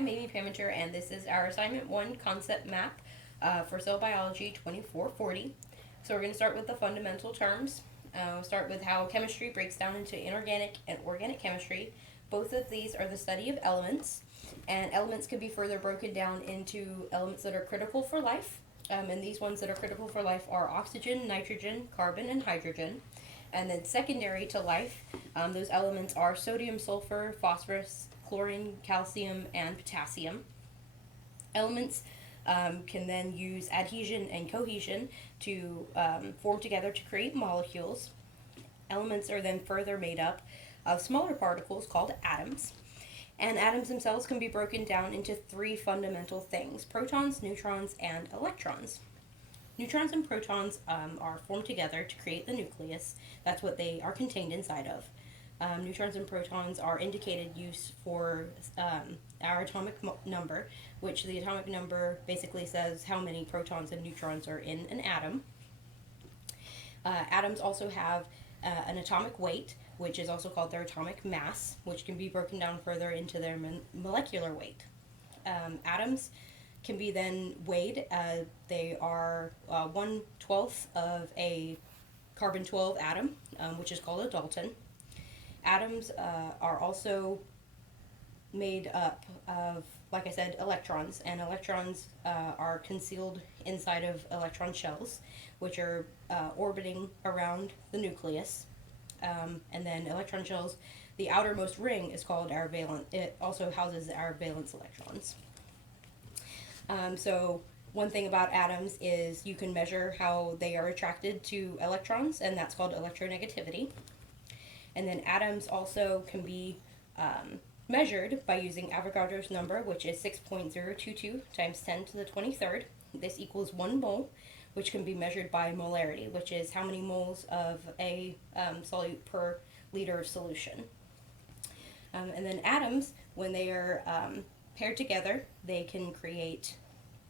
I'm Amy Pamager, and this is our Assignment 1 Concept Map for Cell Biology 2440. So we're going to start with the fundamental terms. We'll start with how chemistry breaks down into inorganic and organic chemistry. Both of these are the study of elements, and elements can be further broken down into elements that are critical for life. And these ones that are critical for life are oxygen, nitrogen, carbon, and hydrogen. And then secondary to life, those elements are sodium, sulfur, phosphorus, chlorine, calcium, and potassium. Elements can then use adhesion and cohesion to form together to create molecules. Elements are then further made up of smaller particles called atoms. And atoms themselves can be broken down into three fundamental things: protons, neutrons, and electrons. Neutrons and protons are formed together to create the nucleus. That's what they are contained inside of. Neutrons and protons are indicated use for our atomic number, which the atomic number basically says how many protons and neutrons are in an atom. Atoms also have an atomic weight, which is also called their atomic mass, which can be broken down further into their molecular weight. Atoms can be then weighed. They are 1/12 of a carbon 12 atom, which is called a Dalton. Atoms are also made up of, like I said, electrons, and electrons are concealed inside of electron shells, which are orbiting around the nucleus. And then electron shells, the outermost ring is called our valence. It also houses our valence electrons. So one thing about atoms is you can measure how they are attracted to electrons, and that's called electronegativity. And then atoms also can be measured by using Avogadro's number, which is 6.022 times 10 to the 23rd. This equals 1 mole, which can be measured by molarity, which is how many moles of a solute per liter of solution. And then atoms, when they are paired together, they can create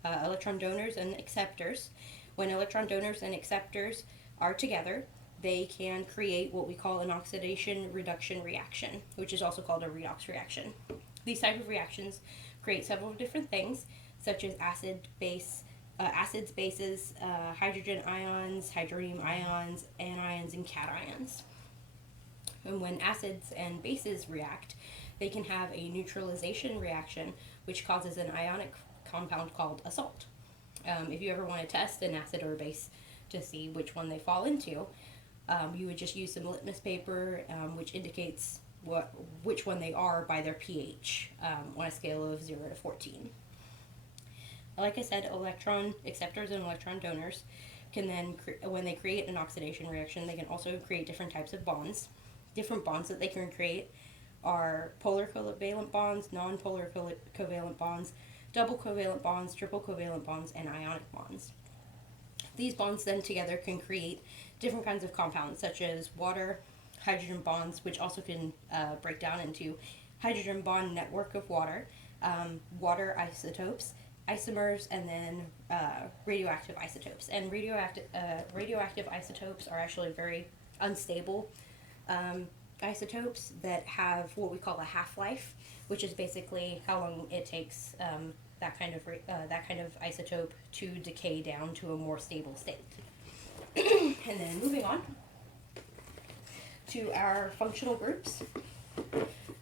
electron donors and acceptors. When electron donors and acceptors are together, they can create what we call an oxidation reduction reaction, which is also called a redox reaction. These type of reactions create several different things, such as acids, bases, hydrogen ions, hydronium ions, anions, and cations. And when acids and bases react, they can have a neutralization reaction, which causes an ionic compound called a salt. If you ever want to test an acid or a base to see which one they fall into, you would just use some litmus paper, which indicates which one they are by their pH on a scale of 0 to 14. Like I said, electron acceptors and electron donors can then, when they create an oxidation reaction, they can also create different types of bonds. Different bonds that they can create are polar covalent bonds, non-polar covalent bonds, double covalent bonds, triple covalent bonds, and ionic bonds. These bonds then together can create different kinds of compounds, such as water, hydrogen bonds, which also can break down into hydrogen bond network of water, water isotopes, isomers, and then radioactive isotopes. And radioactive isotopes are actually very unstable isotopes that have what we call a half-life, which is basically how long it takes that kind of isotope to decay down to a more stable state. And then moving on to our functional groups.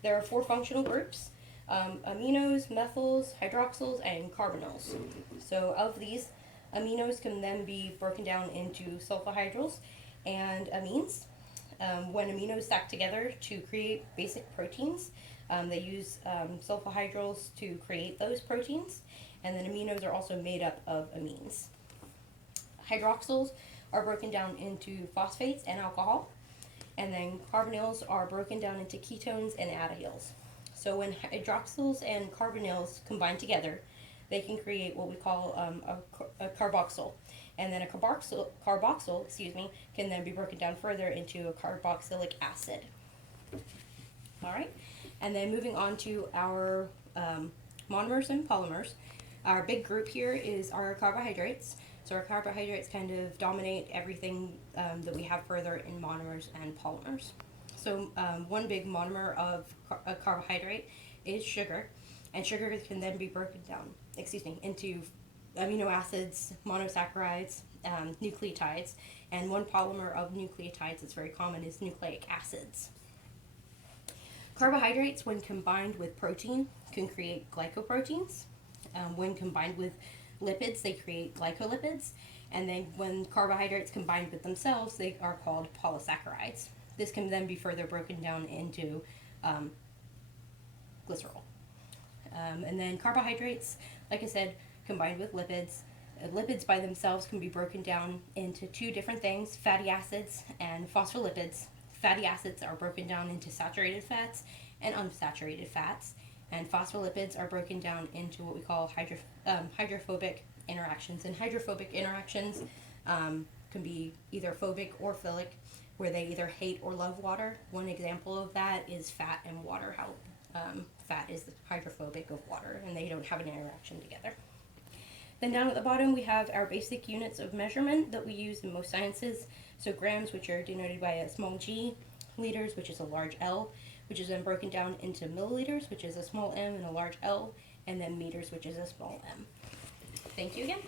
There are 4 functional groups: aminos, methyls, hydroxyls, and carbonyls. So of these, aminos can then be broken down into sulfohydryls and amines. When aminos stack together to create basic proteins, they use sulfohydryls to create those proteins, and then aminos are also made up of amines. Hydroxyls are broken down into phosphates and alcohol, and then carbonyls are broken down into ketones and aldehydes. So when hydroxyls and carbonyls combine together, they can create what we call a carboxyl. And then a carboxyl, can then be broken down further into a carboxylic acid. All right, and then moving on to our monomers and polymers. Our big group here is our carbohydrates. So our carbohydrates kind of dominate everything that we have further in monomers and polymers. So one big monomer of a carbohydrate is sugar, And sugar can then be broken down, into amino acids, monosaccharides, nucleotides, and one polymer of nucleotides that's very common is nucleic acids. Carbohydrates, when combined with protein, can create glycoproteins. When combined with lipids, they create glycolipids. And then when carbohydrates combined with themselves, they are called polysaccharides. This can then be further broken down into glycerol. And then carbohydrates, like I said, combined with lipids. Lipids by themselves can be broken down into two different things, fatty acids and phospholipids. Fatty acids are broken down into saturated fats and unsaturated fats, and phospholipids are broken down into what we call hydrophobic interactions. And hydrophobic interactions can be either phobic or philic, where they either hate or love water. One example of that is fat and water, how fat is hydrophobic of water, and they don't have an interaction together. Then down at the bottom we have our basic units of measurement that we use in most sciences. So grams, which are denoted by a small g, liters, which is a large L, which is then broken down into milliliters, which is a small m and a large L, and then meters, which is a small m. Thank you again.